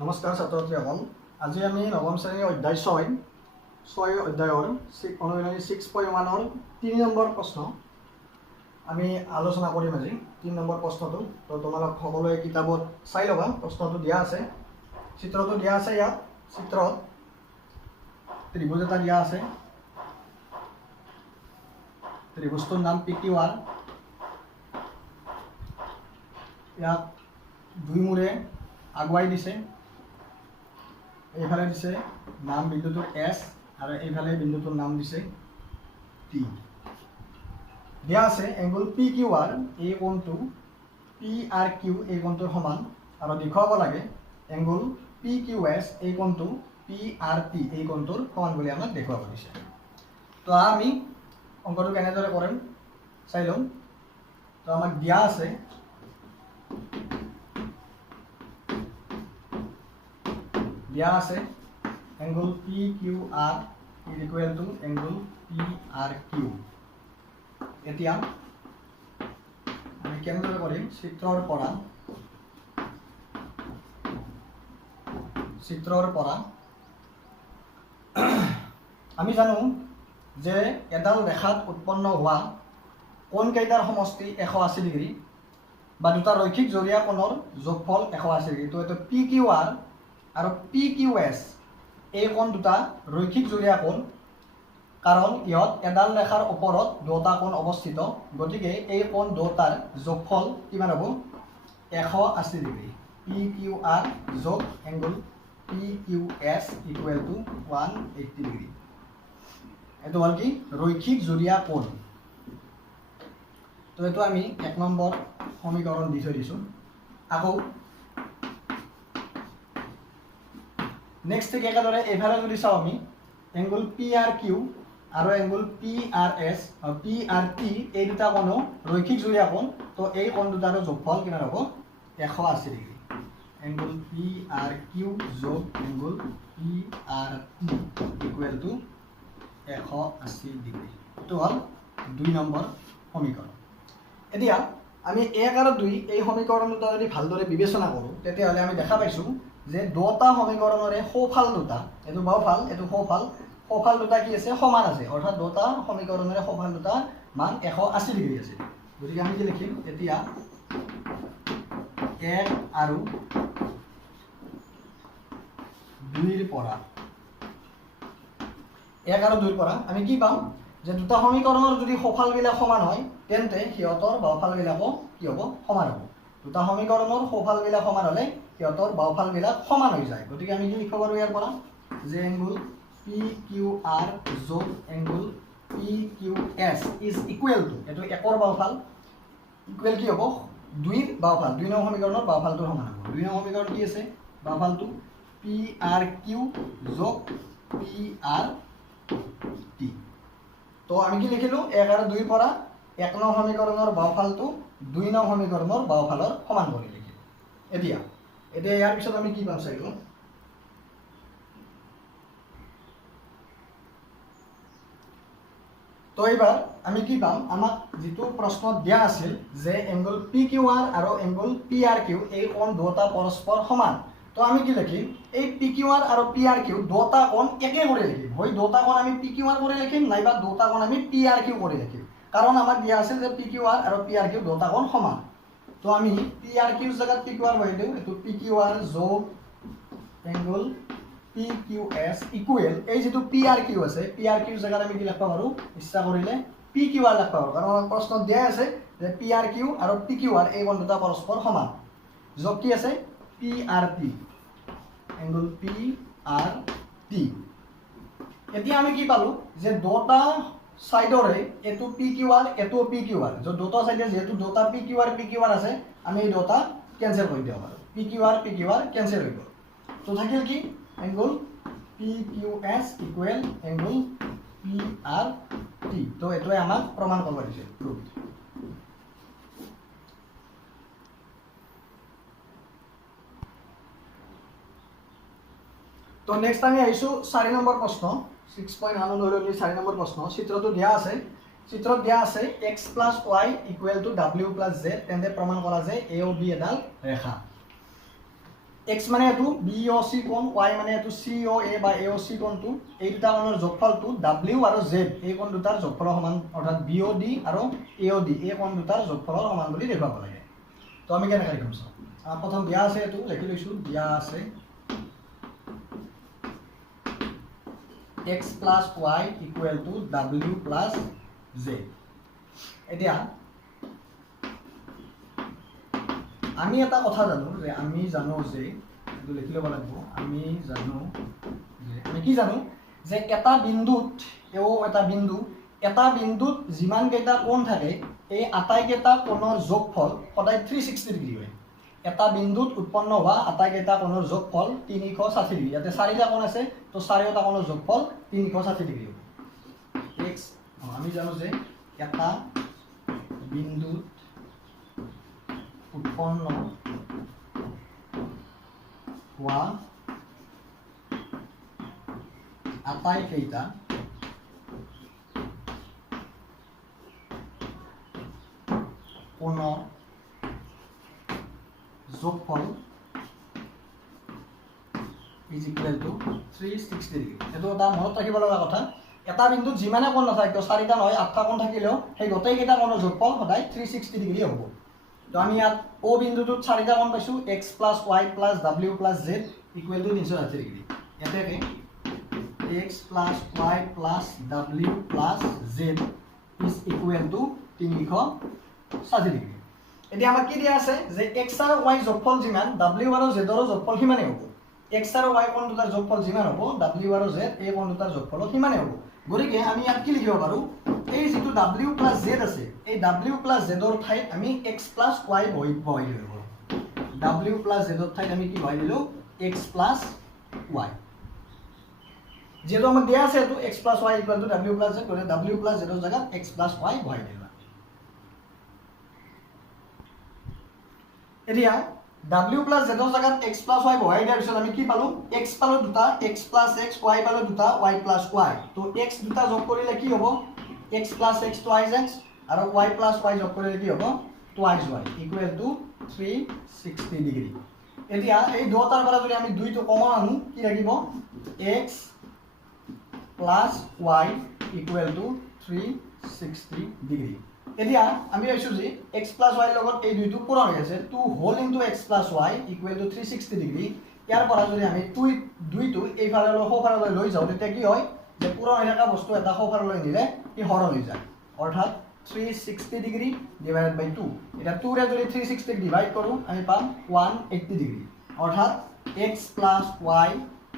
নমস্কাৰ ছাত্ৰ-ছাত্ৰীসকল, আজি আমি নৱম শ্ৰেণীৰ অধ্যায় 6 অধ্যায়ৰ অনুশীলনী 6.1ৰ 3 নম্বৰ প্ৰশ্ন আমি আলোচনা কৰিম। আজি 3 নম্বৰ প্ৰশ্নটো তো তোমালোক সকলোৱে কিতাপত চাই ল'বা। প্ৰশ্নটো দিয়া আছে, চিত্ৰটো দিয়া আছে। ইয়াত চিত্ৰত ত্ৰিভুজ এটা দিয়া আছে। ত্ৰিভুজটোৰ নাম PQR। ইয়াত দুই মূৰে আগুৱাই দিছে। এইফালে দিছে নাম বিন্দুটোৰ S আৰু এইফালে বিন্দুটোৰ নাম দিছে T। দিয়া আছে এংগুল PQR এই কোণটো PRQ এই কোণটোৰ সমান, আৰু দেখুৱাব লাগে এংগুল PQS এই কোণটো PRT এই কোণটোৰ সমান বুলি আমাক দেখুৱাব দিছে। তো আমি অংকটো কেনেদৰে কৰিম চাই লওঁ। তো আমাক দিয়া আছে angle PQR is equal to angle PRQ। এতিয়া আমি কেনেদৰে কৰিম, চিত্ৰৰ পৰা আমি জানো যে এডাল ৰেখাত উৎপন্ন হোৱা কোণ কেইটাৰ সমষ্টি 180 ডিগ্ৰী বা দুটা ৰৈখিক জৰীয়া কোণৰ যোগফল 180 ডিগ্ৰী। তো এইটো PQR আৰু PQS এই কোণ দুটা ৰৈখিক জৰীয়া কোণ, কাৰণ ইহঁত এডাল ৰেখাৰ ওপৰত দুটা কোণ অৱস্থিত। গতিকে এই কোণ দুটাৰ যোগফল কিমান হ'ব? 180 ডিগ্ৰী। PQR যোগ angle PQS equal to 180 degree. এইটো হ'ল কি? ৰৈখিক জৰীয়া কোণ। তো এইটো আমি 1 নম্বৰ সমীকৰণ দি থৈ দিছোঁ। আকৌ নেক্সট ঠিক একেদৰে এইফালে যদি চাওঁ আমি এংগুল PRQ আৰু এংগুল PRT এই দুটা কোণো ৰৈখিক জৰীয়া কোণ। তো এই কোণ দুটাৰ যোগফল কিমান হ'ব? 180 ডিগ্ৰী। এংগুল PRQ যোগ angle PRT equal to 180 degree. এইটো হ'ল 2 নম্বৰ সমীকৰণ। এতিয়া আমি 1 আৰু 2 এই সমীকৰণ দুটা যদি ভালদৰে বিবেচনা কৰোঁ, তেতিয়াহ'লে আমি দেখা পাইছোঁ যে দুটা সমীকৰণৰে সোঁফাল দুটা, এইটো বাওঁফাল এইটো সোঁফাল দুটা কি আছে? সমান আছে। অৰ্থাৎ দুটা সমীকৰণৰে সোঁফাল দুটা মান 180 ডিগ্ৰী আছে। গতিকে আমি কি লিখিম এতিয়া? 1 আৰু 2ৰ পৰা আমি কি পাম যে দুটা সমীকৰণৰ যদি সোঁফালবিলাক সমান হয়, তেন্তে সিহঁতৰ বাওঁফালবিলাকো কি হ'ব? সমান হ'ব। দুটা সমীকৰণৰ সোঁফালবিলাক সমান হ'লে সিহঁতৰ বাওঁফালবিলাক সমান হৈ যায়। গতিকে আমি কি লিখিব পাৰোঁ ইয়াৰ পৰা যে এংগুল PQR যোগ angle PQS is equal to, এইটো 1ৰ বাওঁফাল ইকুৱেল কি হ'ব? 2ৰ বাওঁফাল। 2 নং সমীকৰণৰ বাওঁফালটোৰ সমান হ'ব। 2 নং সমীকৰণ কি আছে? বাওঁফালটো PRQ যোগ PRT। তো আমি কি লিখিলোঁ? 1 আৰু 2ৰ পৰা 1 নং সমীকৰণৰ বাওঁফালটো 2 নং সমীকৰণৰ বাওঁফালৰ সমান কৰি লিখিলোঁ। এতিয়া ইয়াৰ পিছত আমি কি পাম চাই লওঁ। তো এইবাৰ আমি কি পাম? আমাক যিটো প্ৰশ্নত দিয়া আছিল যে এংগুল PQR আৰু এংগুল PRQ এই কোণ দুটা পৰস্পৰ সমান। তো আমি কি লিখিম? এই PQR আৰু PRQ দুটা কোণ একে কৰি লিখিম। হয় দুটা কোণ আমি PQR কৰি লিখিম, নাইবা দুটা কোণ আমি PRQ কৰি লিখিম। কাৰণ আমাক দিয়া আছিল যে PQR আৰু PRQ দুটা কোণ সমান। তো আমি PRQ জায়গাত PQR বহাই দিওঁ। এইটো PQR যোগ এংগুল PQS ইকুৱেল এই যিটো PRQ আছে, PRQ জায়গাত আমি কি লিখিব পাৰোঁ? ইচ্ছা কৰিলে PQR লিখিব পাৰোঁ। কাৰণ আমাক প্ৰশ্নত দিয়া আছে যে PRQ আৰু PQR এই কোণ দুটা পৰস্পৰ সমান। যোগ কি আছে? PRT angle PRT। এতিয়া আমি কি পালোঁ যে দুটা সাইডৰে এইটো PQR এইটো PQR, দুটা সাইডে যেহেতু দুটা PQR আছে, আমি এই দুটা কেনসেল কৰি দিব পাৰোঁ। PQR কেনসেল হৈ গ'ল। তো থাকিল কি? Angle PQS equal angle PRT। তো এইটোৱে আমাক প্ৰমাণ কৰিব দিছে। তো নেক্সট আমি আহিছোঁ 4 নম্বৰ প্ৰশ্ন। 6.1 অনুশীলনী 4 নম্বৰ প্ৰশ্ন। চিত্ৰটো দিয়া আছে x + y = w + z, তেন্তে প্ৰমাণ কৰা যে a ও b এডাল ৰেখা। x মানে এটো BOC কোণ, y মানে এটো COA বা AOC কোণটো, এই দুটা কোণৰ যোগফলটো w আৰু z এই কোণ দুটাৰ যোগফলৰ সমান, অৰ্থাৎ BOD আৰু AOD এই কোণ দুটাৰ যোগফলৰ সমান বুলি দেখুৱাব লাগে। তো আমি কেনেকৈ লিখিম চাওঁ। প্ৰথম দিয়া আছে, এইটো লিখি লৈছোঁ, দিয়া আছে x plus y equal to w plus z। এতিয়া আমি এটা কথা জানো যে আমি জানো যে এইটো লিখি ল'ব লাগিব, আমি জানো যে আমি কি জানো যে এটা বিন্দুত এটা বিন্দুত যিমান কেইটা কোণ থাকে এই আটাইকেইটা কোণৰ যোগফল সদায় 360 ডিগ্ৰী হয়। এটা বিন্দুত উৎপন্ন হোৱা আটাইকেইটা কোণৰ যোগফল 360 ডিগ্ৰী। ইয়াতে চাৰিটা কোণ আছে, তো চাৰিটা কোণৰ যোগফল 360 ডিগ্ৰী হ'ব। আমি জানো যে এটা বিন্দুত উৎপন্ন হোৱা আটাইকেইটা কোণৰ যোগফল is equal to 360 ডিগ্ৰী। এইটো এটা মনত ৰাখিব লগা কথা। এটা বিন্দুত যিমানে কোণ নাথাকে, চাৰিটা নহয় 8টা কোণ থাকিলেও সেই গোটেইকেইটা কোণৰ যোগফল সদায় 360 ডিগ্ৰী হ'ব। তো আমি ইয়াত O বিন্দুটোত চাৰিটা কোণ পাইছোঁ, x plus y plus w plus z equal to 360 degree. ইয়াতে x plus y plus w plus z is equal to 360 degree. এতিয়া আমাক কি দিয়া আছে যে x আৰু y যোগফল যিমান, w আৰু z ৰ যোগফল সিমানেই হ'ব। x আৰু y কোণ দুটাৰ যোগফল যিমান হ'ব, w আৰু z এই কোণ দুটাৰ যোগফল সিমানেই হ'ব। গতিকে আমি ইয়াত কি লিখিব পাৰোঁ, এই যিটো w plus z আছে, এই w plus z ৰ ঠাইত আমি x plus y বহাই দিব পাৰোঁ। w plus z ৰ ঠাইত আমি কি বহাই দিলোঁ, x plus y। যেহেতু আমাক দিয়া আছে এইটো x plus y equal to w plus z, গতিকে w plus z ৰ জেগাত x plus y বহাই দিলোঁ। এতিয়া w plus z ৰ জেগাত x plus y বহাই দিয়াৰ পিছত আমি কি পালোঁ, x পালোঁ দুটা, x plus x, y পালোঁ দুটা, y plus y। তো x দুটা যোগ কৰিলে কি হ'ব, x plus x twice x আৰু y plus y যোগ কৰিলে কি হ'ব, twice y equal to 360 degree. এতিয়া এই দুটাৰ পৰা যদি আমি দুইটো কমন আনো কি থাকিব, x plus y equal to 360 degree. এতিয়া আমি পাইছোঁ যে x plus y লগত এই দুইটো পূৰণ হৈ আছে, 2 whole into x plus y equal to 360 degree. ইয়াৰ পৰা যদি আমি দুইটো এইফাললৈ সোঁফাললৈ লৈ যাওঁ, তেতিয়া কি হয় যে পূৰণ হৈ থকা বস্তু এটা সোঁফাললৈ নিলে ই হৰণ হৈ যায়, অৰ্থাৎ 360 ডিগ্ৰী ডিভাইডেড বাই 2। এতিয়া 2ৰে যদি 360 ডিভাইড কৰোঁ আমি পাম 180 ডিগ্ৰী, অৰ্থাৎ x plus y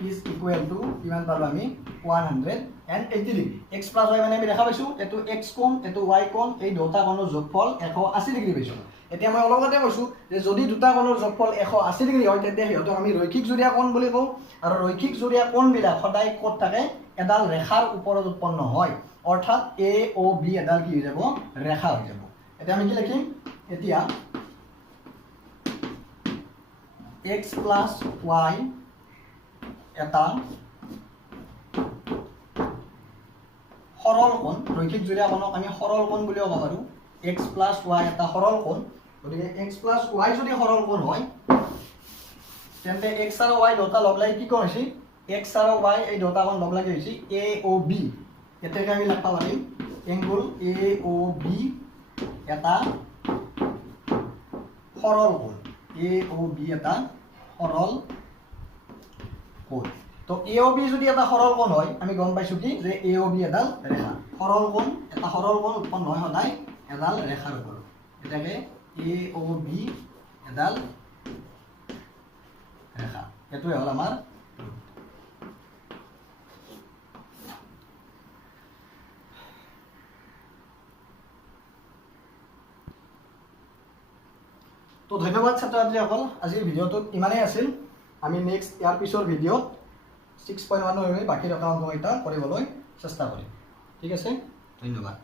is equal to কিমান পালোঁ আমি, 180 ডিগ্ৰী। x plus y মানে আমি দেখা পাইছোঁ এইটো x কোণ, এইটো y কোণ, এই দুটা কোণৰ যোগফল 180 ডিগ্ৰী পাইছোঁ। এতিয়া মই অলপতে কৈছোঁ যে যদি দুটা কোণৰ যোগফল 180 ডিগ্ৰী হয়, তেতিয়া সিহঁতক আমি ৰৈখিক জোৰীয়া কোণ বুলি কওঁ। আৰু ৰৈখিক জোৰীয়া কোণবিলাক সদায় ক'ত থাকে, এডাল ৰেখাৰ ওপৰত উৎপন্ন হয়, অৰ্থাৎ AOB এডাল কি হৈ যাব, ৰেখা হৈ যাব। এতিয়া আমি কি লিখিম, এতিয়া x plus y এটা সৰল কোণ, ৰৈখিক জোৰীয়া কোণক আমি সৰল কোণ বুলিও ক'ব পাৰোঁ। x plus y এটা সৰল কোণ, গতিকে x plus y যদি সৰল কোণ হয় তেন্তে x আৰু y দুটা লগ লাগি কি কোণ হৈছে, x আৰু y এই দুটা কোণ লগ লাগি হৈছে AOB। এতিয়াকে আমি লিখিব পাৰিম এংগল AOB এটা সৰল কোণ, AOB এটা সৰল কোণ। তো AOB যদি এটা সৰল কোণ হয়, আমি গম পাইছোঁ কি যে AOB এডাল ৰেখা। সৰল কোণ, এটা সৰল কোণ উৎপন্ন হয় সদায় এডাল ৰেখাৰ ওপৰত। এটাকে AOB এডাল ৰেখা, এইটোৱে হ'ল আমাৰ। তো ধন্যবাদ ছাত্ৰ ছাত্ৰীসকল, আজিৰ ভিডিঅ'টোত ইমানেই আছিল। আমি নেক্সট ইয়াৰ পিছৰ ভিডিঅ'ত 6.1 বাকী থকা অংককেইটা কৰিবলৈ চেষ্টা কৰিম। ঠিক আছে, ধন্যবাদ।